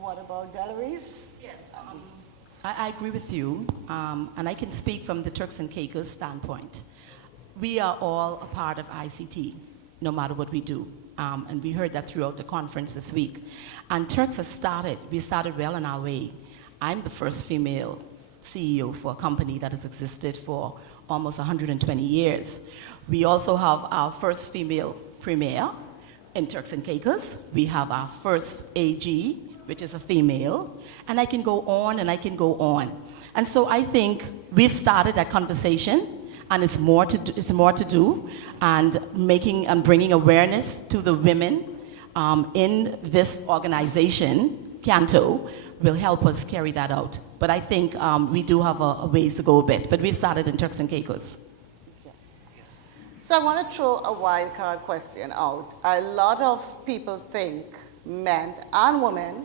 What about Delarice? Yes, I agree with you, and I can speak from the Turks and Caicos standpoint. We are all a part of ICT, no matter what we do, and we heard that throughout the conference this week. And Turks has started, we started well on our way. I'm the first female CEO for a company that has existed for almost 120 years. We also have our first female premier in Turks and Caicos. We have our first AG, which is a female, and I can go on and I can go on. And so I think we've started that conversation, and it's more to do, and making and bringing awareness to the women in this organization, CANTO, will help us carry that out. But I think we do have a ways to go a bit, but we've started in Turks and Caicos. Yes. So I want to throw a wild card question out. A lot of people think, men and women,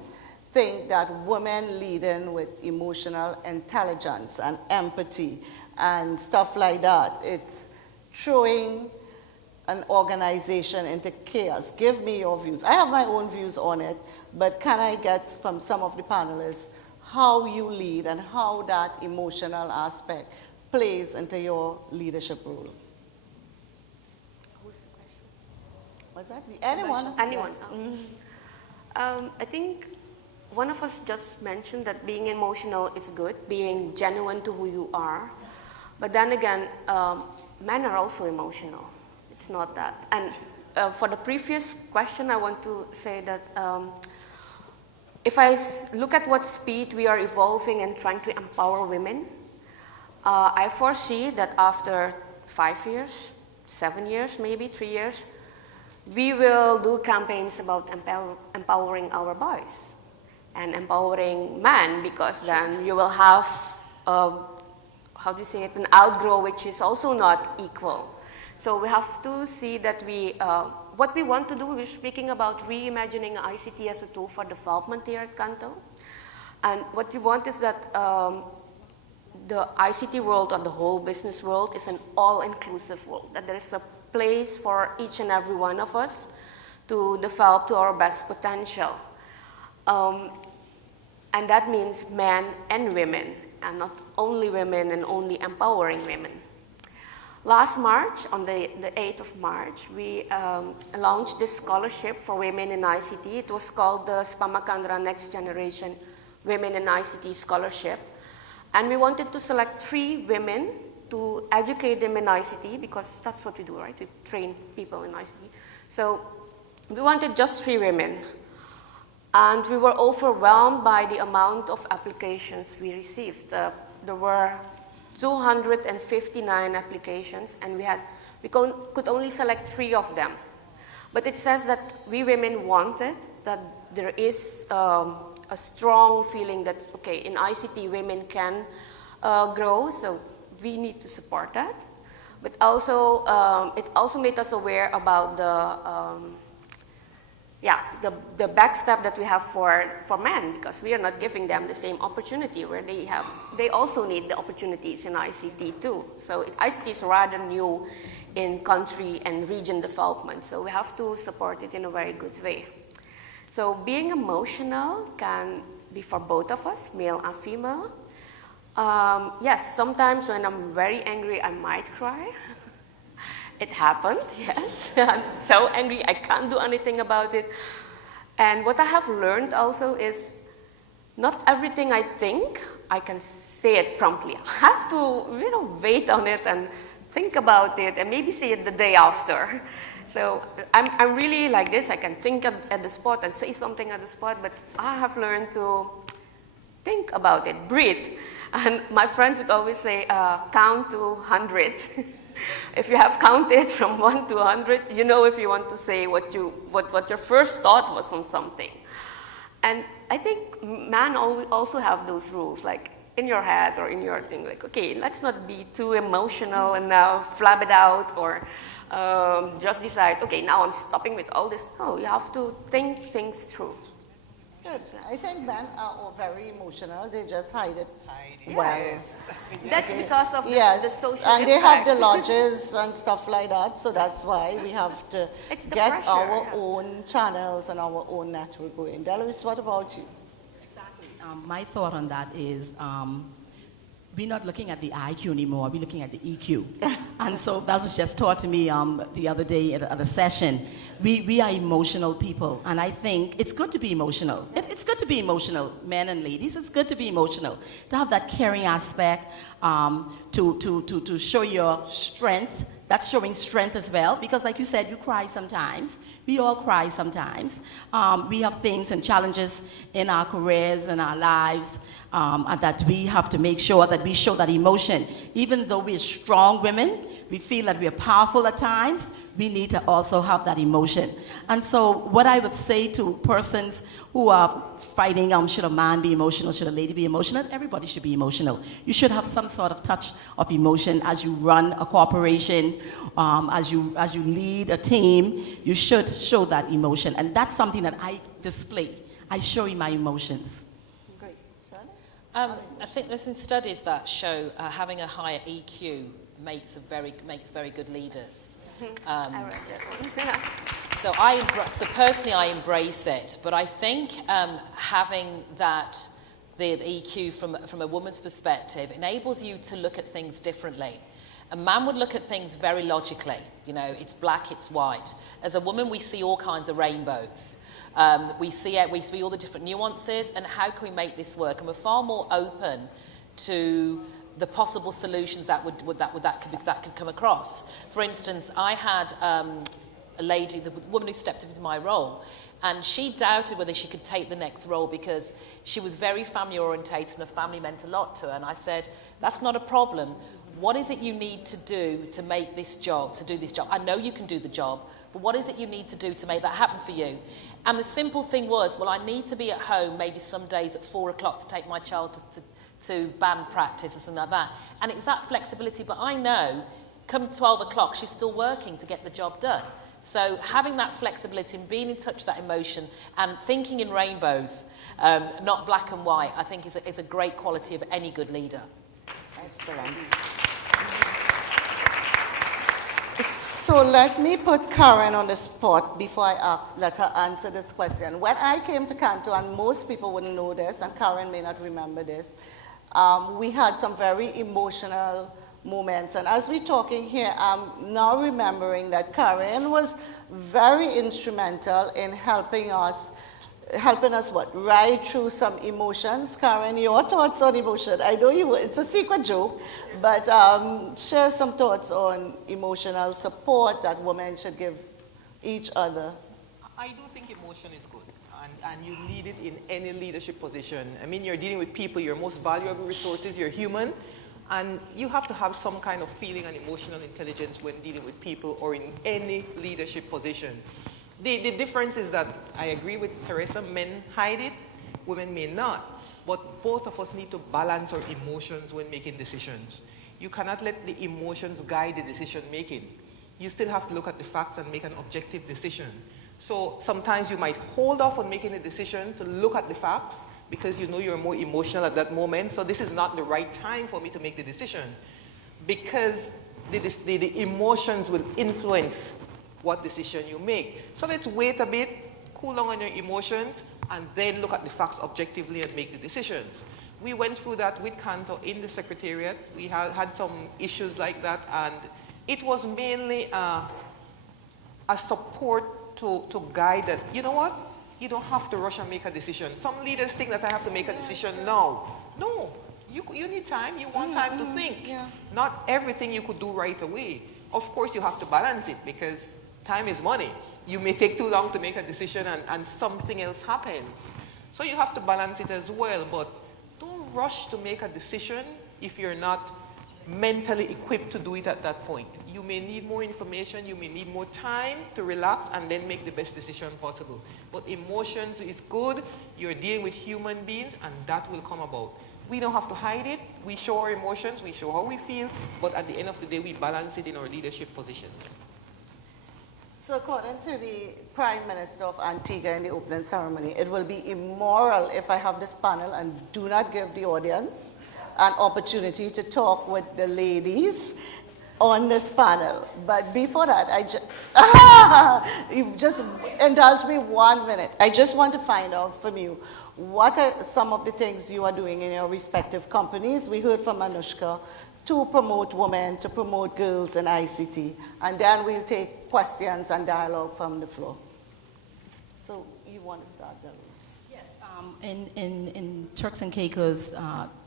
think that women leading with emotional intelligence and empathy and stuff like that, it's throwing an organization into chaos. Give me your views. I have my own views on it, but can I get from some of the panelists how you lead and how that emotional aspect plays into your leadership role? Who's the question? What's that? Anyone? Anyone. Yes. I think one of us just mentioned that being emotional is good, being genuine to who you are. But then again, men are also emotional. It's not that. And for the previous question, I want to say that if I look at what speed we are evolving and trying to empower women, I foresee that after 5 years, 7 years, maybe 3 years, we will do campaigns about empowering our boys and empowering men, because then you will have, how do you say it, an outgrow which is also not equal. So we have to see that what we want to do, we're speaking about reimagining ICT as a tool for development here at CANTO. And what we want is that the ICT world or the whole business world is an all-inclusive world, that there is a place for each and every one of us to develop to our best potential. And that means men and women, and not only women and only empowering women. Last March, on the 8th of March, we launched this scholarship for women in ICT. It was called the Spamakandra Next Generation Women in ICT Scholarship. And we wanted to select 3 women to educate them in ICT, because that's what we do, right? We train people in ICT. So we wanted just 3 women. And we were overwhelmed by the amount of applications we received. There were 259 applications, and we could only select 3 of them. But it says that we women wanted, that there is a strong feeling that, okay, in ICT women can grow, so we need to support that. But also, it also made us aware about the backstep that we have for men, because we are not giving them the same opportunity where they also need the opportunities in ICT too. So ICT is rather new in country and region development, so we have to support it in a very good way. So being emotional can be for both of us, male and female. Yes, sometimes when I'm very angry, I might cry. It happened, yes. I'm so angry, I can't do anything about it. And what I have learned also is not everything I think, I can say it promptly. I have to, wait on it and think about it and maybe say it the day after. So I'm really like this. I can think at the spot and say something at the spot, but I have learned to think about it, breathe. And my friend would always say, count to 100. If you have counted from 1 to 100, you know if you want to say what your first thought was on something. And I think men also have those rules, like in your head or in your thing, like, okay, let's not be too emotional and flab it out, or just decide, okay, now I'm stopping with all this. No, you have to think things through. Good. I think men are very emotional. They just hide it Yes. well. That's because of the social and they impact. have the lodges and stuff like that, so that's why we have to It's the get pressure, our yeah. own channels and our own network going. Delarice, what about you? My thought on that is we're not looking at the IQ anymore, we're looking at the EQ. And so that was just taught to me the other day at a session. We are emotional people, and I think it's good to be emotional. It's good to be emotional, men and ladies. It's good to be emotional, to have that caring aspect, to show your strength. That's showing strength as well, because like you said, you cry sometimes. We all cry sometimes. We have things and challenges in our careers and our lives, and that we have to make sure that we show that emotion. Even though we're strong women, we feel that we're powerful at times, we need to also have that emotion. And so what I would say to persons who are fighting, should a man be emotional, should a lady be emotional? Everybody should be emotional. You should have some sort of touch of emotion as you run a corporation, as you lead a team. You should show that emotion. And that's something that I display. I show you my emotions. Great. I think there's been studies that show having a higher EQ makes very good leaders. I read that one. So personally I embrace it, but I think having that the EQ from a woman's perspective enables you to look at things differently. A man would look at things very logically, it's black, it's white. As a woman, we see all kinds of rainbows. We see all the different nuances, and how can we make this work? And we're far more open to the possible solutions that could come across. For instance, I had a lady, the woman who stepped into my role, and she doubted whether she could take the next role because she was very family orientated and her family meant a lot to her. And I said, that's not a problem. What is it you need to do to make this job, to do this job? I know you can do the job, but what is it you need to do to make that happen for you? And the simple thing was, well, I need to be at home maybe some days at 4 o'clock to take my child to band practice or something like that. And it was that flexibility, but I know come 12 o'clock she's still working to get the job done. So having that flexibility and being in touch with that emotion and thinking in rainbows, not black and white, I think is a great quality of any good leader. Excellent. So let me put Karen on the spot before I let her answer this question. When I came to CANTO, and most people wouldn't know this, and Karen may not remember this, we had some very emotional moments. And as we're talking here, I'm now remembering that Karen was very instrumental in helping us ride through some emotions. Karen, your thoughts on emotion? I know it's a secret joke, but share some thoughts on emotional support that women should give each other. I do think emotion is good, and you need it in any leadership position. I mean, you're dealing with people, your most valuable resources, you're human, and you have to have some kind of feeling and emotional intelligence when dealing with people or in any leadership position. The difference is that I agree with Teresa, men hide it, women may not, but both of us need to balance our emotions when making decisions. You cannot let the emotions guide the decision making. You still have to look at the facts and make an objective decision. So sometimes you might hold off on making a decision to look at the facts because you know you're more emotional at that moment, so this is not the right time for me to make the decision, because the emotions will influence what decision you make. So let's wait a bit, cool down on your emotions, and then look at the facts objectively and make the decisions. We went through that with CANTO in the Secretariat. We had some issues like that, and it was mainly a support to guide that, you know what, you don't have to rush and make a decision. Some leaders think that I have to make a decision now. No, you need time, you want time to think. Yeah. Not everything you could do right away. Of course you have to balance it because time is money. You may take too long to make a decision and something else happens. So you have to balance it as well, but don't rush to make a decision if you're not mentally equipped to do it at that point. You may need more information, you may need more time to relax and then make the best decision possible. But emotions is good, you're dealing with human beings, and that will come about. We don't have to hide it, we show our emotions, we show how we feel, but at the end of the day we balance it in our leadership positions. So according to the Prime Minister of Antigua in the opening ceremony, it will be immoral if I have this panel and do not give the audience an opportunity to talk with the ladies. on this panel. But before that, you just indulge me 1 minute. I just want to find out from you, what are some of the things you are doing in your respective companies? We heard from Anushka, to promote women, to promote girls in ICT, and then we'll take questions and dialogue from the floor. So you want to start, Louise? Yes, in Turks and Caicos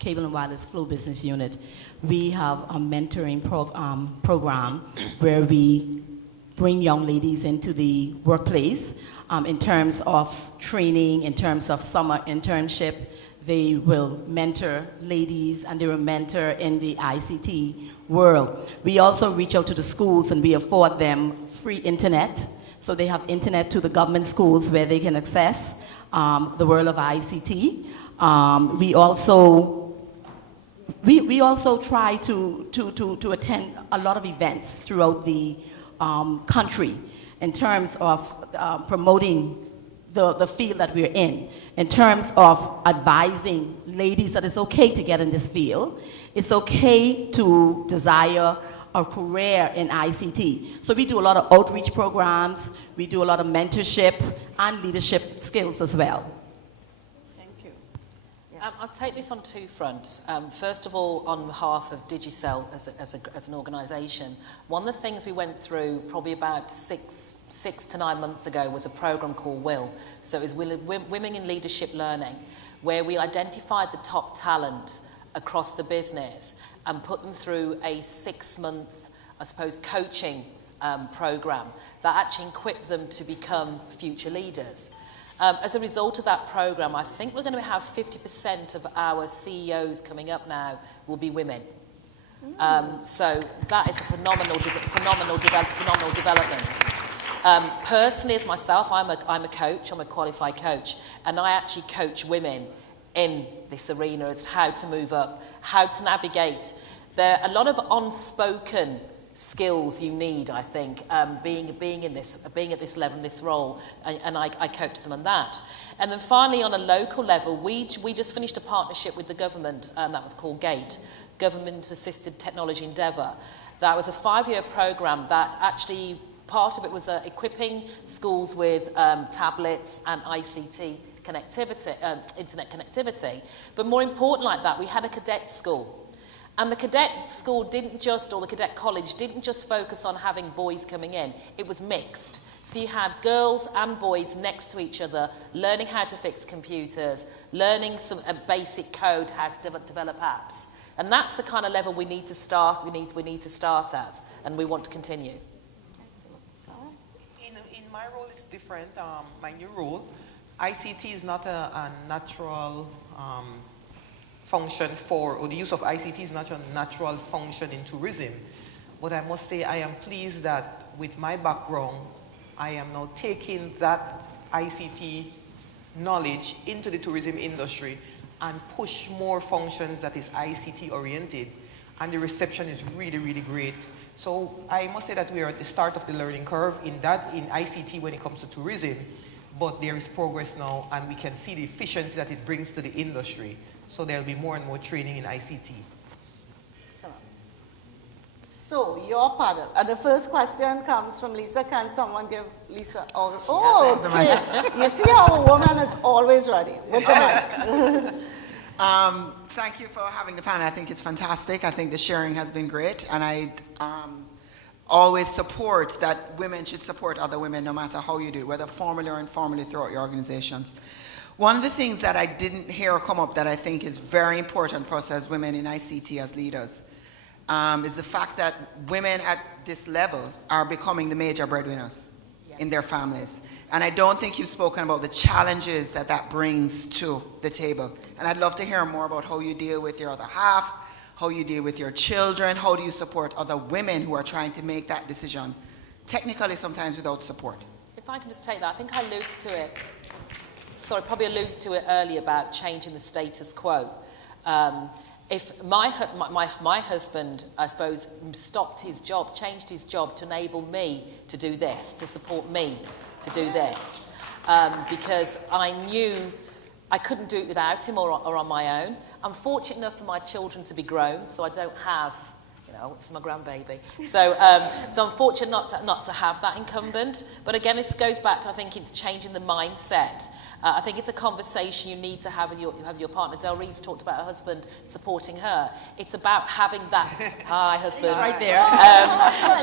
Cable and Wireless Flow Business Unit, we have a mentoring program where we bring young ladies into the workplace in terms of training, in terms of summer internship. They will mentor ladies and they will mentor in the ICT world. We also reach out to the schools and we afford them free internet. So they have internet to the government schools where they can access the world of ICT. We also try to attend a lot of events throughout the country in terms of promoting the field that we're in terms of advising ladies that it's okay to get in this field. It's okay to desire a career in ICT. So we do a lot of outreach programs, we do a lot of mentorship and leadership skills as well. Thank you. I'll take this on two fronts. First of all, on behalf of Digicel as an organisation, one of the things we went through probably about six to 9 months ago was a programme called WIL. So it was Women in Leadership Learning, where we identified the top talent across the business and put them through a 6-month, I suppose, coaching programme that actually equipped them to become future leaders. As a result of that programme, I think we're going to have 50% of our CEOs coming up now will be women. So that is a phenomenal development. Personally, as myself, I'm a coach, I'm a qualified coach, and I actually coach women in this arena as how to move up, how to navigate. There are a lot of unspoken skills you need, I think, being at this level, in this role, and I coach them on that. And then finally, on a local level, we just finished a partnership with the government that was called GATE, Government Assisted Technology Endeavour. That was a 5-year programme that actually, part of it was equipping schools with tablets and ICT connectivity, internet connectivity. But more important like that, we had a cadet school. And the cadet school the cadet college didn't just focus on having boys coming in, it was mixed. So you had girls and boys next to each other, learning how to fix computers, learning some basic code, how to develop apps. And that's the kind of level we need to start at, and we want to continue. Excellent. In my role, it's different. My new role, ICT is not a natural function or the use of ICT is not a natural function in tourism. But I must say I am pleased that with my background, I am now taking that ICT knowledge into the tourism industry and push more functions that is ICT oriented. And the reception is really, really great. So I must say that we are at the start of the learning curve in ICT when it comes to tourism, but there is progress now and we can see the efficiency that it brings to the industry. So there'll be more and more training in ICT. So your panel, and the first question comes from Lisa. Can someone give Lisa? Oh, okay. You see how a woman is always ready with the mic. Thank you for having the panel. I think it's fantastic. I think the sharing has been great, and I always support that women should support other women no matter how you do, whether formally or informally throughout your organizations. One of the things that I didn't hear come up that I think is very important for us as women in ICT as leaders is the fact that women at this level are becoming the major breadwinners in their families. And I don't think you've spoken about the challenges that that brings to the table. And I'd love to hear more about how you deal with your other half, how you deal with your children, how do you support other women who are trying to make that decision, technically sometimes without support. If I can just take that, I think I alluded to it. Probably alluded to it earlier about changing the status quo. If my husband, I suppose, stopped his job, changed his job to enable me to do this, to support me to do this, because I knew I couldn't do it without him or on my own. I'm fortunate enough for my children to be grown, so I don't have I want to see my grandbaby. So, so I'm fortunate not to have that incumbent. But again, this goes back to, I think it's changing the mindset. I think it's a conversation you need to have with your partner. Del Reese talked about her husband supporting her. It's about having that. Hi, husband. Right there.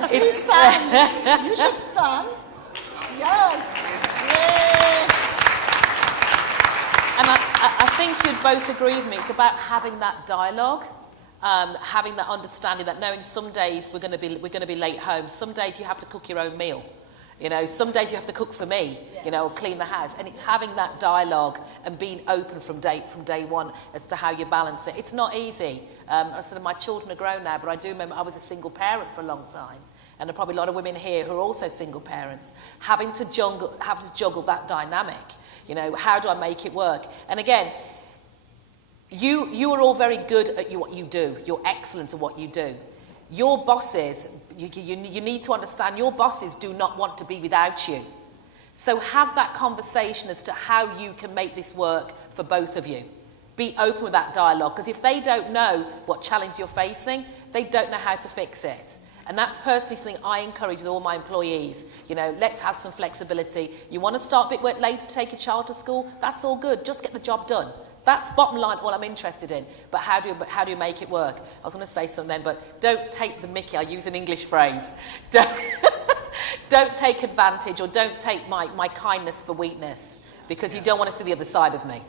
Please stand. You should stand. Yes. Yay. And I think you'd both agree with me. It's about having that dialogue, having that understanding, that knowing some days we're going to be late home. Some days you have to cook your own meal. You know, some days you have to cook for me, you know, or clean the house. And it's having that dialogue and being open from day one as to how you balance it. It's not easy. I said my children are grown now, but I do remember I was a single parent for a long time. And there are probably a lot of women here who are also single parents, having to juggle that dynamic. You know, how do I make it work? And again, you are all very good at what you do. You're excellent at what you do. Your bosses, you need to understand, your bosses do not want to be without you. So have that conversation as to how you can make this work for both of you. Be open with that dialogue, because if they don't know what challenge you're facing, they don't know how to fix it. And that's personally something I encourage with all my employees. You know, let's have some flexibility. You want to start a bit later to take your child to school? That's all good. Just get the job done. That's bottom line all I'm interested in. But how do you make it work? I was going to say something then, but don't take the mickey. I use an English phrase. Don't take advantage, or don't take my kindness for weakness, because you don't want to see the other side of me.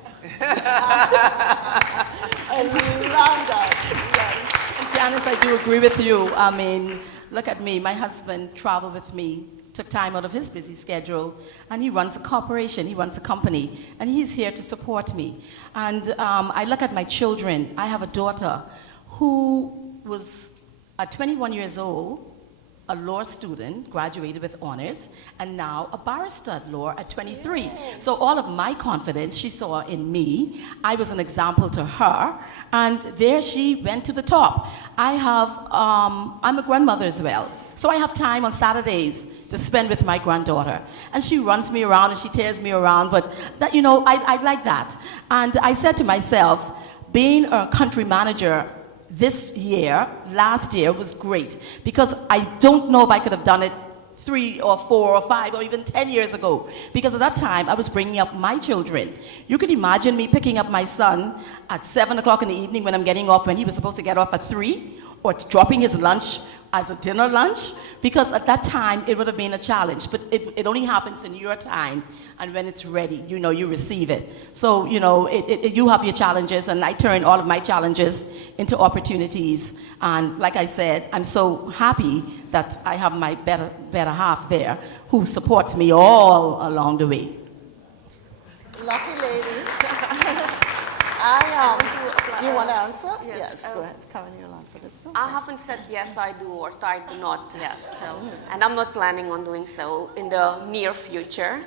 I love that. Yes. Janice, I do agree with you. I mean, look at me. My husband traveled with me, took time out of his busy schedule, and he runs a corporation, he runs a company, and he's here to support me. And I look at my children. I have a daughter who was, at 21 years old, a law student, graduated with honors, and now a barrister at law at 23. Yay. So all of my confidence she saw in me. I was an example to her, and there she went to the top. I'm a grandmother as well. So I have time on Saturdays to spend with my granddaughter. And she runs me around and she tears me around, but that, you know, I like that. And I said to myself, being a country manager last year was great, because I don't know if I could have done it 3 or 4 or 5 or even 10 years ago, because at that time I was bringing up my children. You could imagine me picking up my son at 7 o'clock in the evening when I'm getting off, when he was supposed to get off at 3, or dropping his lunch as a dinner lunch, because at that time it would have been a challenge. But it only happens in your time, and when it's ready, you know, you receive it. So, you know, you have your challenges, and I turn all of my challenges into opportunities. And like I said, I'm so happy that I have my better half there who supports me all along the way. Lucky lady. You want to answer? Yes, go ahead. Karen, you'll answer this too. I haven't said yes, I do, or I do not yet. So, and I'm not planning on doing so in the near future.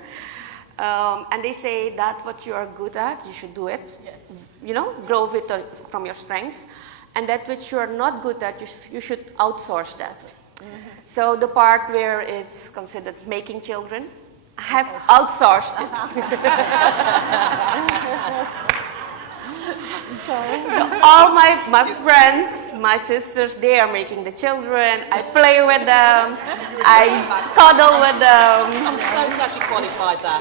And they say that what you are good at, you should do it. Yes. You know, grow it from your strengths. And that which you are not good at, you should outsource that. Mm-hmm. So the part where it's considered making children, I have outsourced it. So all my friends, my sisters, they are making the children. I play with them. I cuddle with them. I'm so glad you qualified that.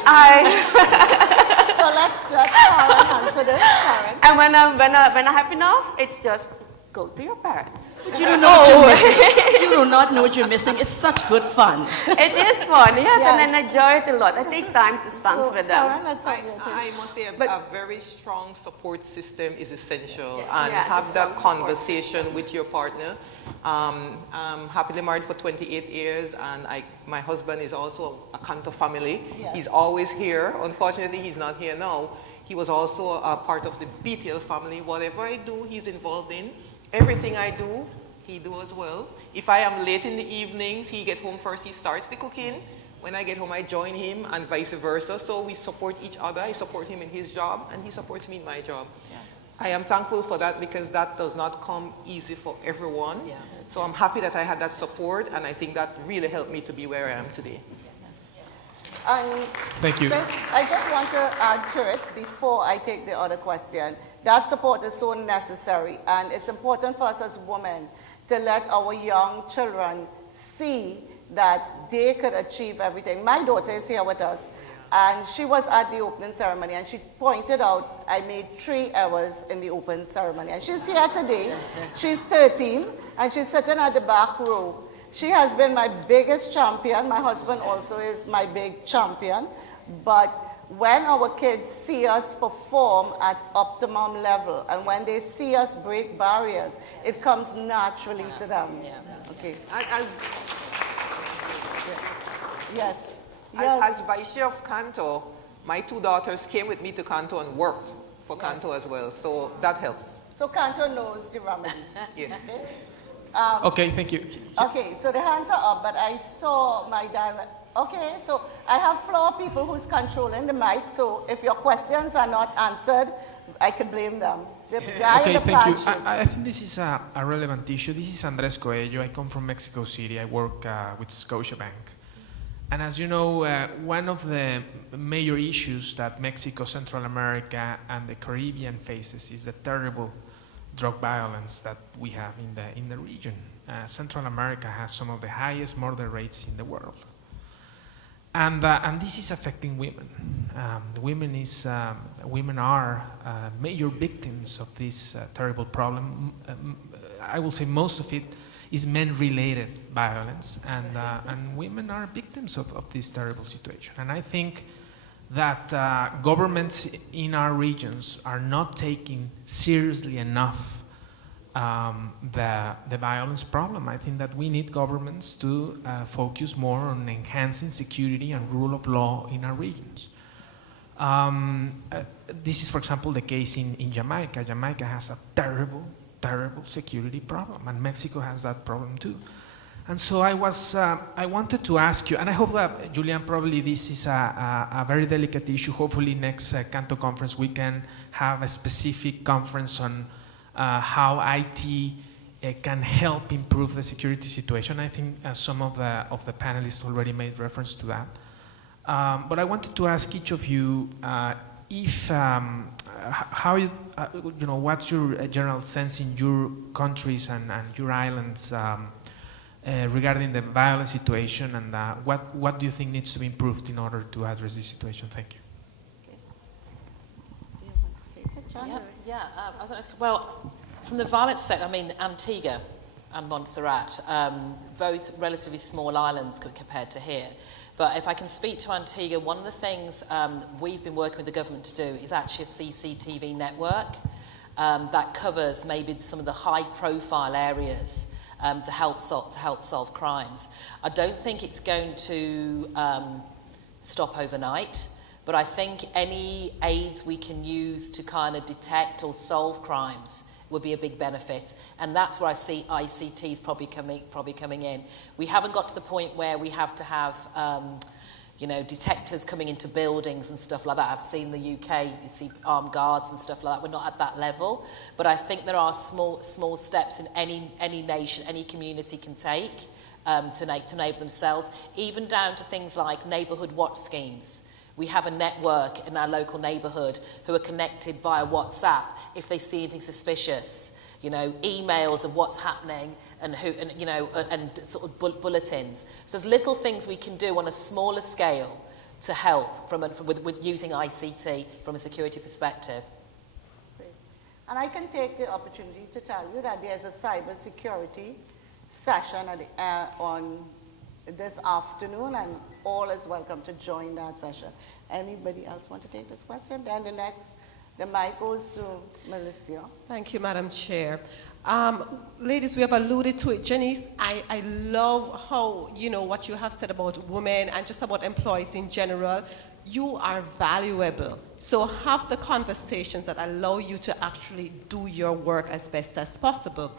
So let's Karen answer this. Karen. And when I have enough, it's just go to your parents. But you don't know what you're missing. You do not know what you're missing. It's such good fun. It is fun, yes, and I enjoy it a lot. I take time to spend with them. Karen, let's have your turn. I must say a very strong support system is essential, and have that conversation with your partner. I'm happily married for 28 years, and my husband is also a CANTO family. Yes. He's always here. Unfortunately, he's not here now. He was also a part of the BTL family. Whatever I do, he's involved in. Everything I do, he do as well. If I am late in the evenings, he gets home first, he starts the cooking. When I get home, I join him, and vice versa. So we support each other. I support him in his job, and he supports me in my job. Yes. I am thankful for that, because that does not come easy for everyone. Yeah. So I'm happy that I had that support, and I think that really helped me to be where I am today. Thank you. I just want to add to it before I take the other question. That support is so necessary, and it's important for us as women to let our young children see that they could achieve everything. My daughter is here with us, and she was at the opening ceremony, and she pointed out I made 3 hours in the open ceremony. And she's here today. She's 13, and she's sitting at the back row. She has been my biggest champion. My husband also is my big champion. But when our kids see us perform at optimum level, and when they see us break barriers, it comes naturally to them. Yeah. Okay. As Yes. As Yes. vice chair of CANTO, my 2 daughters came with me to CANTO and worked for CANTO as well, so that helps. So Canto knows the remedy. Yes. Okay, thank you. Okay, so the hands are up, but I saw my direct. Okay, so I have floor people who's controlling the mic, so if your questions are not answered, I can blame them. The guy in Okay, the thank you. plan sheet. I think this is a relevant issue. This is Andres Coelho. I come from Mexico City. I work with Scotiabank. And as you know, one of the major issues that Mexico, Central America, and the Caribbean faces is the terrible drug violence that we have in the region. Central America has some of the highest murder rates in the world. And this is affecting women. Women are major victims of this terrible problem. I will say most of it is men-related violence, and women are victims of this terrible situation. And I think that governments in our regions are not taking seriously enough the violence problem. I think that we need governments to focus more on enhancing security and rule of law in our regions. This is, for example, the case in Jamaica. Jamaica has a terrible security problem, and Mexico has that problem too. And so I wanted to ask you, and I hope that, Julian, probably this is a very delicate issue. Hopefully next CANTO conference we can have a specific conference on how IT can help improve the security situation. I think some of the panelists already made reference to that. But I wanted to ask each of you if what's your general sense in your countries and your islands regarding the violence situation, and what do you think needs to be improved in order to address this situation? Thank you. Yes, yeah. Well, from the violence perspective, I mean, Antigua and Montserrat, both relatively small islands compared to here. But if I can speak to Antigua, one of the things we've been working with the government to do is actually a CCTV network that covers maybe some of the high-profile areas to help solve crimes. I don't think it's going to stop overnight, but I think any aids we can use to kind of detect or solve crimes would be a big benefit, and that's where I see ICTs probably coming in. We haven't got to the point where we have to have detectors coming into buildings and stuff like that. I've seen the UK, you see armed guards and stuff like that. We're not at that level, but I think there are small steps in any nation, any community can take to enable themselves, even down to things like neighbourhood watch schemes. We have a network in our local neighbourhood who are connected via WhatsApp if they see anything suspicious, emails of what's happening and sort of bulletins. So there's little things we can do on a smaller scale to help with using ICT from a security perspective. Great. And I can take the opportunity to tell you that there's a cybersecurity session on this afternoon, and all is welcome to join that session. Anybody else want to take this question? Then the mic goes to Melissa. Thank you, Madam Chair. Ladies, we have alluded to it. Janice, I love how, what you have said about women and just about employees in general. You are valuable. So have the conversations that allow you to actually do your work as best as possible.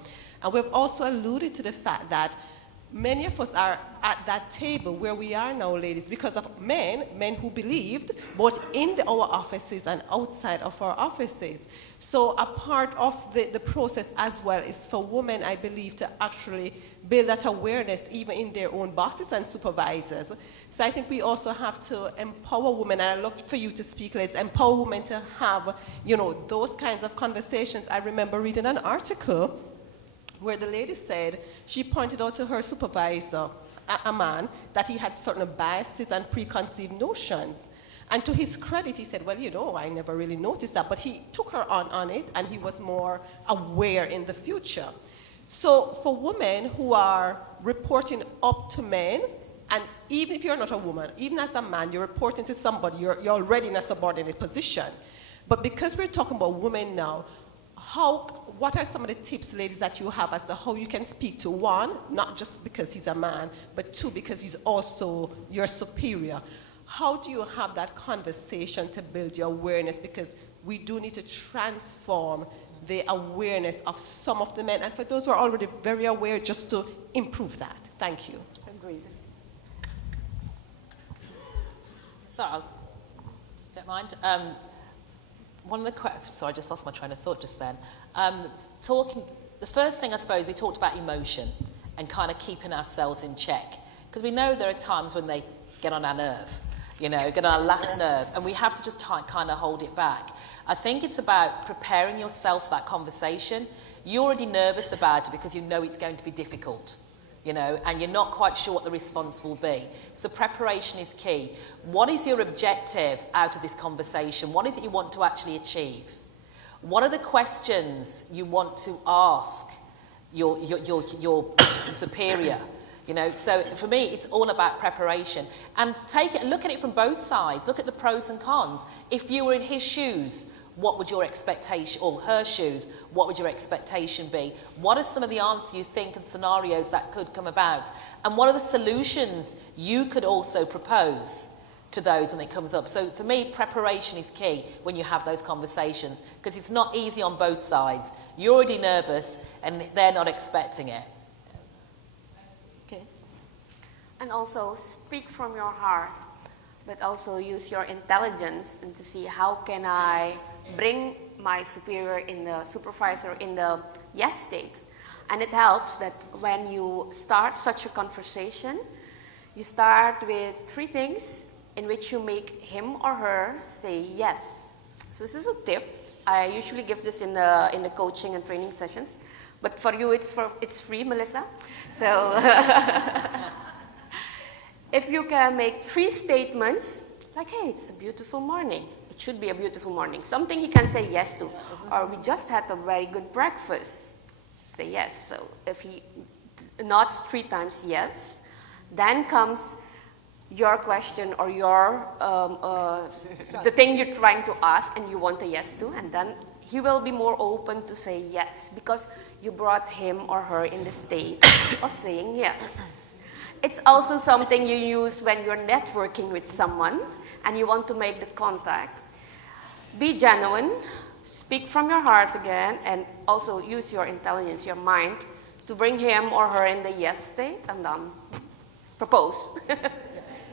And we've also alluded to the fact that many of us are at that table where we are now, ladies, because of men who believed, both in our offices and outside of our offices. So a part of the process as well is for women, I believe, to actually build that awareness even in their own bosses and supervisors. So I think we also have to empower women, and I'd love for you to speak, let's empower women to have, those kinds of conversations. I remember reading an article where the lady said she pointed out to her supervisor, a man, that he had certain biases and preconceived notions. And to his credit, he said, well, you know, I never really noticed that. But he took her on it, and he was more aware in the future. So for women who are reporting up to men, and even if you're not a woman, even as a man, you're reporting to somebody, you're already in a subordinate position. But because we're talking about women now, what are some of the tips, ladies, that you have as to how you can speak to one, not just because he's a man, but two, because he's also your superior? How do you have that conversation to build your awareness? Because we do need to transform the awareness of some of the men, and for those who are already very aware, just to improve that. Thank you. Agreed. So, don't mind. One of the questions, sorry, I just lost my train of thought just then. The first thing I suppose, we talked about emotion and kind of keeping ourselves in check. Because we know there are times when they get on our nerve, get on our last nerve, and we have to just kind of hold it back. I think it's about preparing yourself for that conversation. You're already nervous about it because you know it's going to be difficult, and you're not quite sure what the response will be. So preparation is key. What is your objective out of this conversation? What is it you want to actually achieve? What are the questions you want to ask your superior? So for me, it's all about preparation. And look at it from both sides. Look at the pros and cons. If you were in his shoes, what would your expectation, or her shoes, what would your expectation be? What are some of the answers you think and scenarios that could come about? And what are the solutions you could also propose to those when it comes up? So for me, preparation is key when you have those conversations, because it's not easy on both sides. You're already nervous and they're not expecting it. Okay. And also speak from your heart, but also use your intelligence and to see how can I bring my superior in the supervisor in the yes state. And it helps that when you start such a conversation, you start with 3 things in which you make him or her say yes. So this is a tip. I usually give this in the coaching and training sessions, but for you it's free, Melissa. So if you can make 3 statements, like, hey, it's a beautiful morning. It should be a beautiful morning. Something he can say yes to. Or we just had a very good breakfast. Say yes. So if he nods 3 times yes, then comes your question or your the thing you're trying to ask and you want a yes to, and then he will be more open to say yes because you brought him or her in the state of saying yes. It's also something you use when you're networking with someone and you want to make the contact. Be genuine, speak from your heart again, and also use your intelligence, your mind, to bring him or her in the yes state and then propose.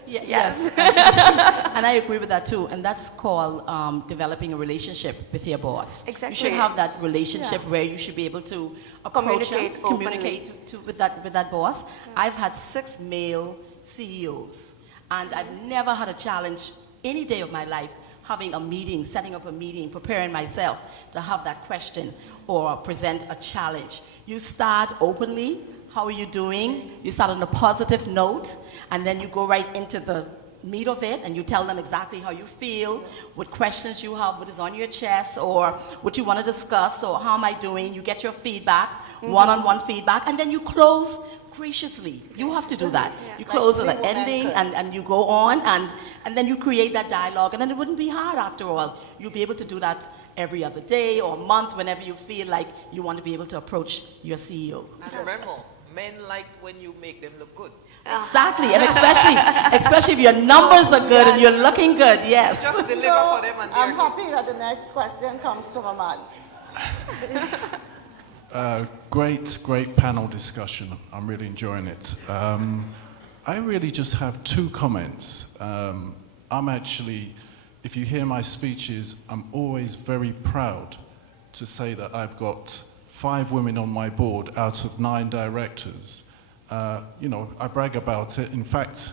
Yes. And I agree with that too. And that's called developing a relationship with your boss. Exactly. You should have that relationship where you should be able to approach communicate with that boss. Yeah. I've had 6 male CEOs, and I've never had a challenge any day of my life having a meeting, setting up a meeting, preparing myself to have that question or present a challenge. You start openly. How are you doing? You start on a positive note, and then you go right into the meat of it, and you tell them exactly how you feel, what questions you have, what is on your chest, or what you want to discuss, or how am I doing? You get your feedback, one-on-one feedback, and then you close graciously. You have to do that. You close at the ending, and you go on, and then you create that dialogue, and then it wouldn't be hard after all. You'll be able to do that every other day or month, whenever you feel like you want to be able to approach your CEO. And remember, men like when you make them look good. Exactly, and especially if your numbers are good and you're looking good, yes. Just deliver for them and I'm happy that the next question comes from a man. Great panel discussion. I'm really enjoying it. I really just have 2 comments. I'm actually, if you hear my speeches, I'm always very proud to say that I've got 5 women on my board out of 9 directors. I brag about it. In fact,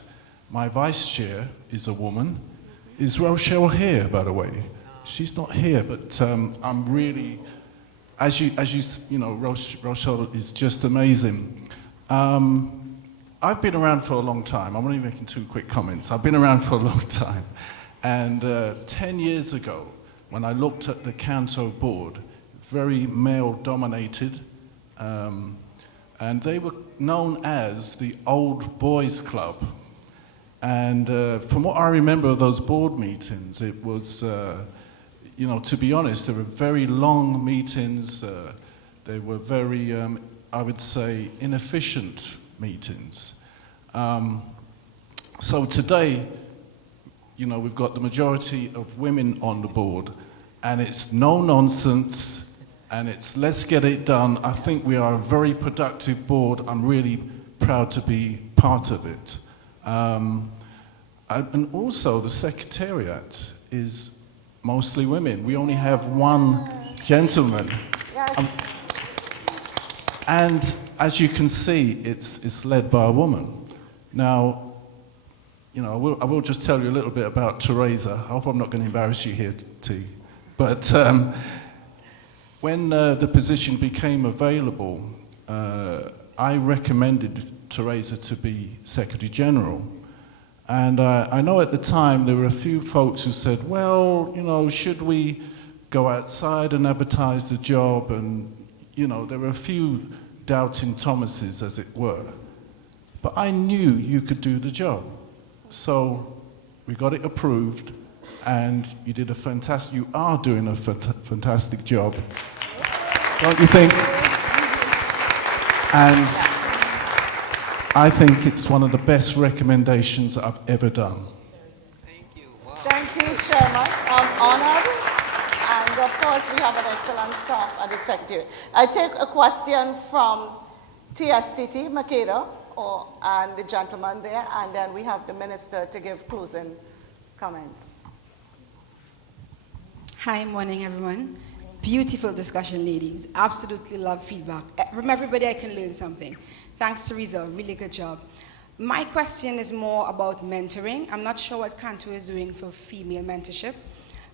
my vice chair is a woman. Is Rochelle here, by the way? She's not here, but I'm really you know, Rochelle is just amazing. I've been around for a long time. I'm only making 2 quick comments. I've been around for a long time. And 10 years ago, when I looked at the CANTO board, very male-dominated, and they were known as the Old Boys Club. And from what I remember of those board meetings, it was, you know, to be honest, they were very long meetings. They were very, I would say, inefficient meetings. So today, you know, we've got the majority of women on the board, and it's no nonsense, and it's let's get it done. I think we are a very productive board. I'm really proud to be part of it. And also the secretariat is mostly women. We only have 1 gentleman. Yes. And as you can see, it's led by a woman. Now, you know, I will just tell you a little bit about Teresa. I hope I'm not going to embarrass you here, T. But when the position became available, I recommended Teresa to be Secretary General. And I know at the time there were a few folks who said, well, you know, should we go outside and advertise the job? And, you know, there were a few doubting Thomases, as it were. But I knew you could do the job. So we got it approved, and you are doing a fantastic job. Don't you think? And I think it's one of the best recommendations I've ever done. Thank you. Wow. Thank you, Chairman. I'm honored. And of course, we have an excellent staff at the Secretary. I take a question from TSTT, Makeda, and the gentleman there, and then we have the Minister to give closing comments. Hi, morning, everyone. Beautiful discussion, ladies. Absolutely love feedback. From everybody, I can learn something. Thanks, Teresa. Really good job. My question is more about mentoring. I'm not sure what CANTO is doing for female mentorship.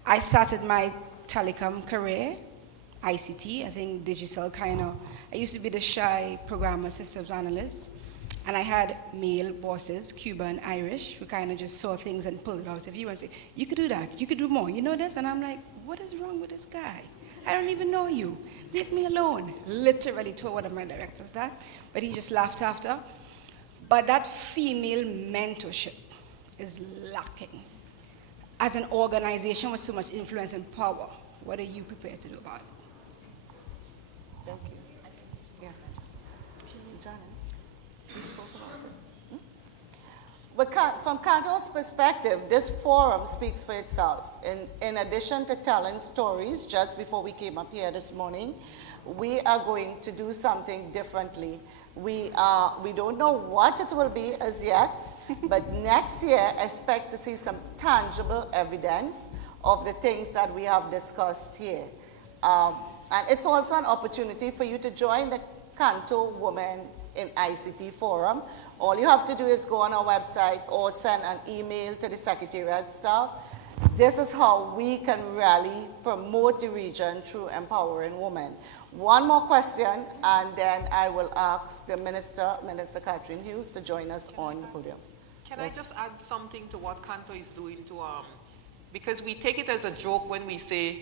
I started my telecom career, ICT, I think digital kind of. I used to be the shy programmer systems analyst, and I had male bosses, Cuban, Irish, who kind of just saw things and pulled it out of you and say, you could do that, you could do more, you know this? And I'm like, what is wrong with this guy? I don't even know you. Leave me alone. Literally told one of my directors that, but he just laughed after. But that female mentorship is lacking. As an organization with so much influence and power, what are you prepared to do about it? Thank you. Yes. Janice, you spoke about it. But from CANTO's perspective, this forum speaks for itself. In addition to telling stories, just before we came up here this morning, we are going to do something differently. We don't know what it will be as yet, but next year expect to see some tangible evidence of the things that we have discussed here. And it's also an opportunity for you to join the CANTO Women in ICT Forum. All you have to do is go on our website or send an email to the Secretariat staff. This is how we can really promote the region through empowering women. One more question, and then I will ask the Minister Catherine Hughes, to join us on the podium. Can Yes. I just add something to what CANTO is doing to, because we take it as a joke when we say,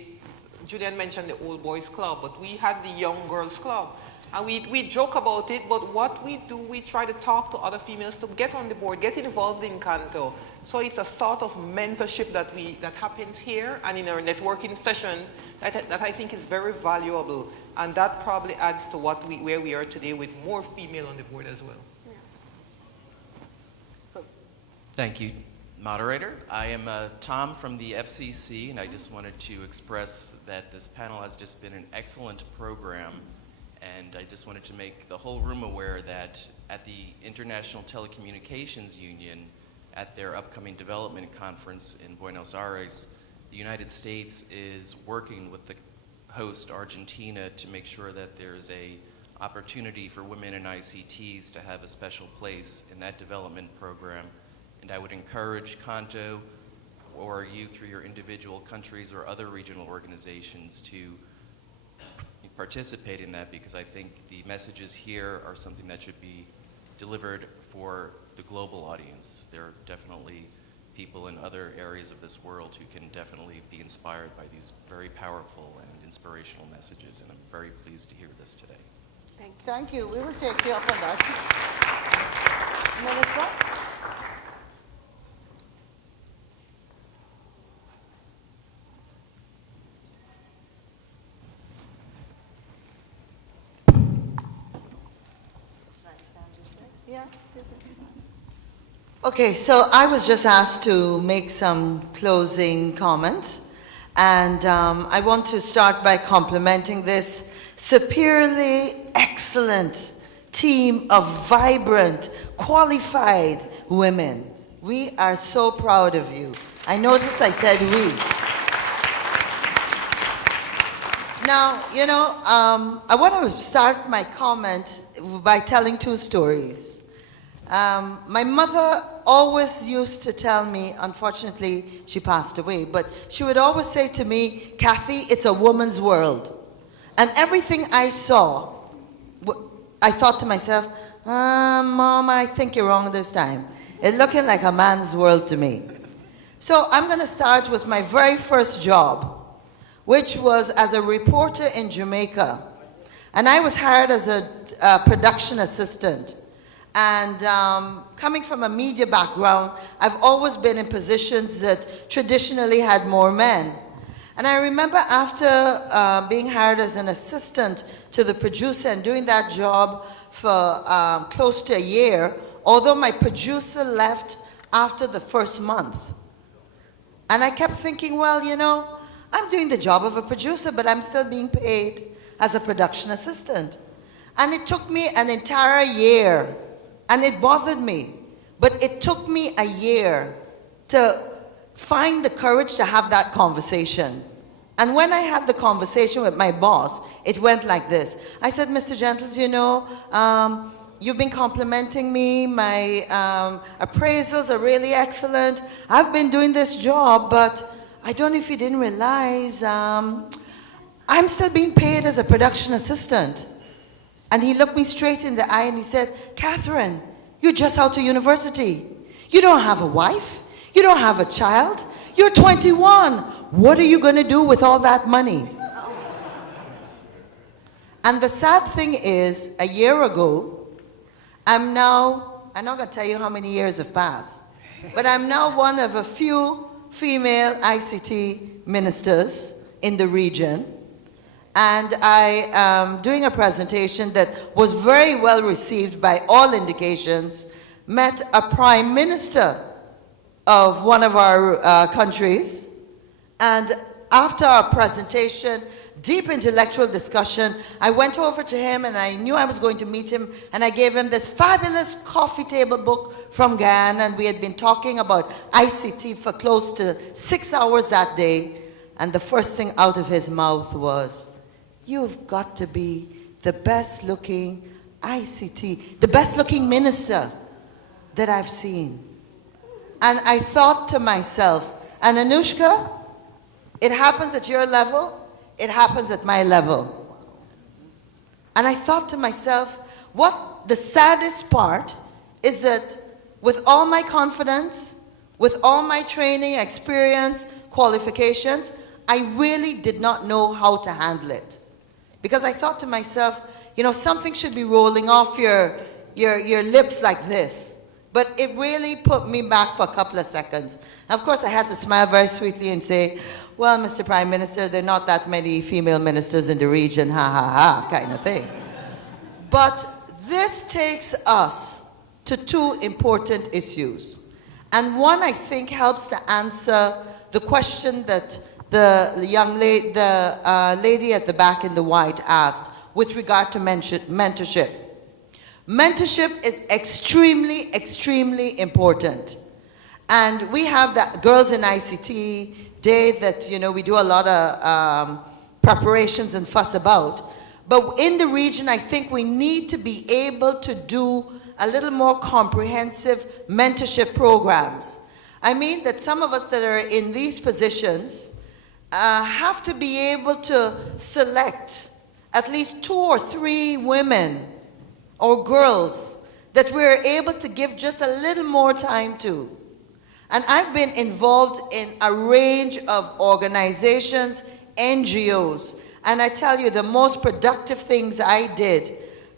Julian mentioned the Old Boys Club, but we had the Young Girls Club. And we joke about it, but what we do, we try to talk to other females to get on the board, get involved in CANTO. So it's a sort of mentorship that happens here and in our networking sessions that I think is very valuable. And that probably adds to where we are today with more female on the board as well. Yeah. So, Thank you, moderator. I am Tom from the FCC, and I just wanted to express that this panel has just been an excellent program. And I just wanted to make the whole room aware that at the International Telecommunications Union, at their upcoming development conference in Buenos Aires, the United States is working with the host, Argentina, to make sure that there's a opportunity for women in ICTs to have a special place in that development program. And I would encourage CANTO, or you through your individual countries or other regional organizations, to participate in that, because I think the messages here are something that should be delivered for the global audience. There are definitely people in other areas of this world who can definitely be inspired by these very powerful and inspirational messages, and I'm very pleased to hear this today. Thank you. Thank you. We will take you up on that. Minister? Yeah. Okay, so I was just asked to make some closing comments, and I want to start by complimenting this superiorly excellent team of vibrant, qualified women. We are so proud of you. I noticed I said we. Now, I want to start my comment by telling two stories. My mother always used to tell me, unfortunately she passed away, but she would always say to me, Kathy, it's a woman's world. And everything I saw, I thought to myself, Mom, I think you're wrong this time. It's looking like a man's world to me. So I'm going to start with my very first job, which was as a reporter in Jamaica. And I was hired as a production assistant. And coming from a media background, I've always been in positions that traditionally had more men. And I remember after being hired as an assistant to the producer and doing that job for close to a year, although my producer left after the first month. And I kept thinking, well, I'm doing the job of a producer, but I'm still being paid as a production assistant. And it took me an entire year, and it bothered me. But it took me a year to find the courage to have that conversation. And when I had the conversation with my boss, it went like this. I said, Mr. Gentles, you've been complimenting me. My appraisals are really excellent. I've been doing this job, but I don't know if you didn't realize, I'm still being paid as a production assistant. And he looked me straight in the eye and he said, Catherine, you're just out of university. You don't have a wife. You don't have a child. You're 21. What are you going to do with all that money? And the sad thing is, a year ago, I'm not going to tell you how many years have passed, but I'm now one of a few female ICT ministers in the region. And I am doing a presentation that was very well received by all indications, met a prime minister of one of our countries. And after our presentation, deep intellectual discussion, I went over to him and I knew I was going to meet him, and I gave him this fabulous coffee table book from Guyana, and we had been talking about ICT for close to 6 hours that day. And the first thing out of his mouth was, you've got to be the best looking ICT, the best looking minister that I've seen. And I thought to myself, and Anushka, it happens at your level, it happens at my level. And I thought to myself, what the saddest part is that with all my confidence, with all my training, experience, qualifications, I really did not know how to handle it. Because I thought to myself, something should be rolling off your lips like this. But it really put me back for a couple of seconds. Of course, I had to smile very sweetly and say, well, Mr. Prime Minister, there are not that many female ministers in the region, ha ha ha, kind of thing. But this takes us to two important issues. And one, I think, helps to answer the question that the lady at the back in the white asked with regard to mentorship. Mentorship is extremely, extremely important. And we have that Girls in ICT Day that, we do a lot of preparations and fuss about. But in the region, I think we need to be able to do a little more comprehensive mentorship programs. I mean that some of us that are in these positions have to be able to select at least 2 or 3 women or girls that we're able to give just a little more time to. And I've been involved in a range of organizations, NGOs, and I tell you, the most productive things I did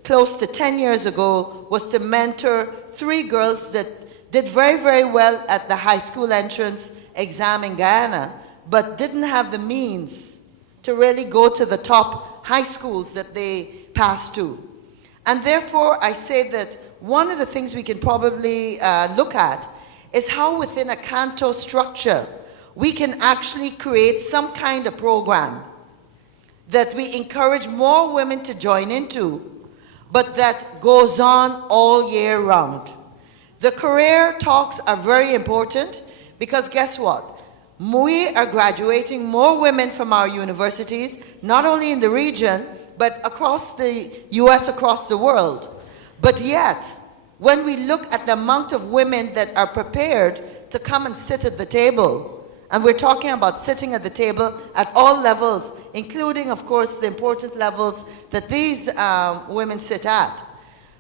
close to 10 years ago was to mentor 3 girls that did very, very well at the high school entrance exam in Guyana, but didn't have the means to really go to the top high schools that they passed to. And therefore, I say that one of the things we can probably look at is how within a CANTO structure, we can actually create some kind of program that we encourage more women to join into, but that goes on all year round. The career talks are very important because guess what? We are graduating more women from our universities, not only in the region, but across the US, across the world. But yet, when we look at the amount of women that are prepared to come and sit at the table, and we're talking about sitting at the table at all levels, including, of course, the important levels that these women sit at,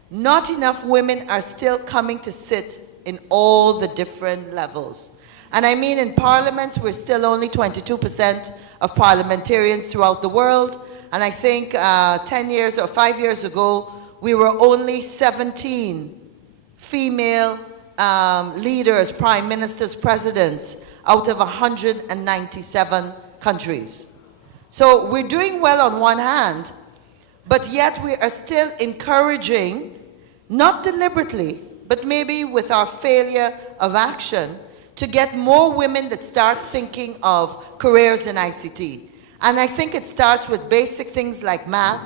not enough women are still coming to sit in all the different levels. And I mean, in parliaments, we're still only 22% of parliamentarians throughout the world. And I think 10 years or 5 years ago, we were only 17 female leaders, prime ministers, presidents out of 197 countries. So we're doing well on one hand, but yet we are still encouraging, not deliberately, but maybe with our failure of action, to get more women that start thinking of careers in ICT. And I think it starts with basic things like math,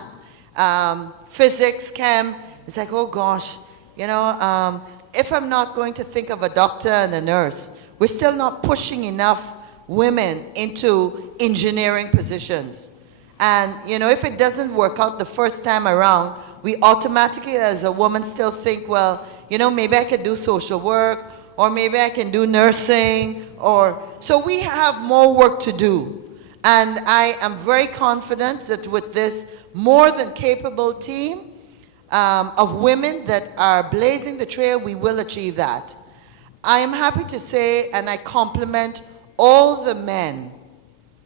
physics, chem. It's like, oh gosh, you know, if I'm not going to think of a doctor and a nurse, we're still not pushing enough women into engineering positions. And, you know, if it doesn't work out the first time around, we automatically, as a woman, still think, well, you know, maybe I could do social work, or maybe I can do nursing, or... So we have more work to do. And I am very confident that with this more than capable team of women that are blazing the trail, we will achieve that. I am happy to say, and I compliment all the men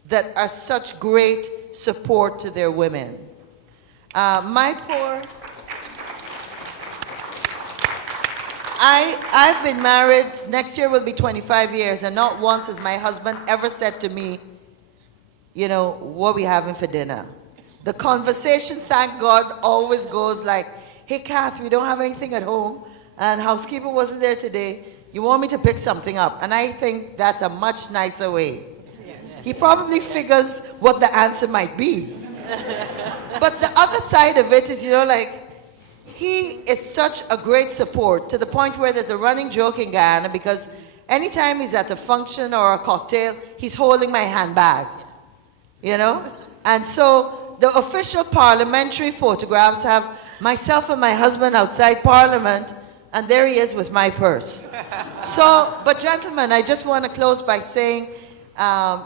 that are such great support to their women. I've been married, next year will be 25 years, and not once has my husband ever said to me, you know, what are we having for dinner? The conversation, thank God, always goes like, hey, Kath, we don't have anything at home, and housekeeper wasn't there today. You want me to pick something up? And I think that's a much nicer way. Yes. He probably figures what the answer might be. But the other side of it is, you know, like, he is such a great support to the point where there's a running joke in Guyana because anytime he's at a function or a cocktail, he's holding my handbag, you know? And so the official parliamentary photographs have myself and my husband outside Parliament, and there he is with my purse. So, but gentlemen, I just want to close by saying,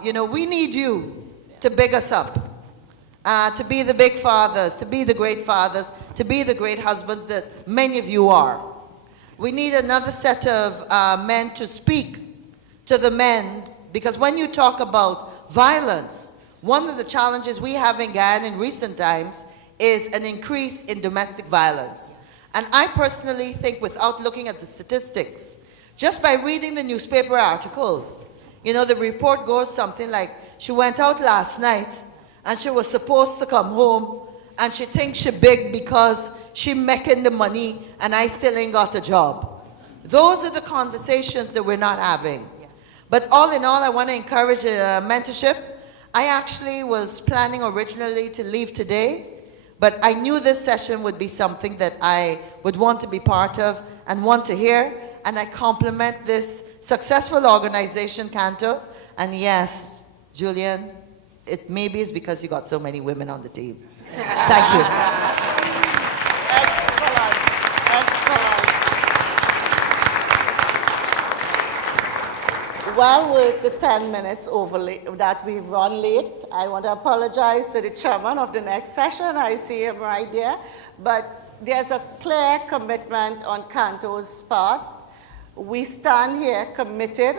you know, we need you to big us up, to be the big fathers, to be the great fathers, to be the great husbands that many of you are. We need another set of men to speak to the men, because when you talk about violence, one of the challenges we have in Guyana in recent times is an increase in domestic violence. And I personally think, without looking at the statistics, just by reading the newspaper articles, you know, the report goes something like, she went out last night and she was supposed to come home and she thinks she big because she making the money and I still ain't got a job. Those are the conversations that we're not having. Yes. But all in all, I want to encourage mentorship. I actually was planning originally to leave today, but I knew this session would be something that I would want to be part of and want to hear, and I compliment this successful organization, CANTO. And yes, Julian, it maybe is because you got so many women on the team. Thank you. Excellent, excellent. well worth the 10 minutes that we've run late. I want to apologize to the chairman of the next session. I see him right there. But there's a clear commitment on CANTO's part. We stand here committed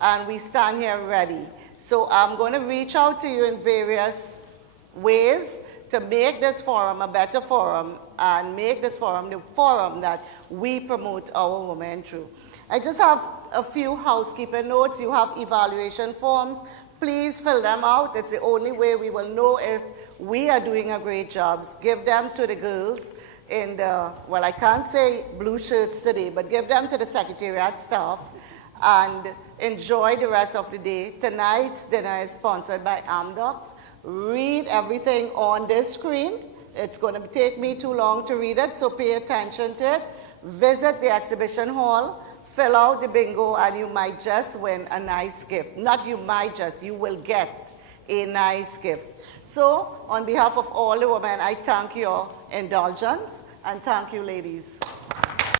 and we stand here ready. So I'm going to reach out to you in various ways to make this forum a better forum and make this forum the forum that we promote our women through. I just have a few housekeeping notes. You have evaluation forms. Please fill them out. It's the only way we will know if we are doing a great job. Give them to the girls in the, well, I can't say blue shirts today, but give them to the secretariat staff and enjoy the rest of the day. Tonight's dinner is sponsored by Amdocs. Read everything on this screen. It's going to take me too long to read it, so pay attention to it. Visit the exhibition hall, fill out the bingo, and you might just win a nice gift. Not you might just, you will get a nice gift. So, on behalf of all the women, I thank your indulgence and thank you, ladies.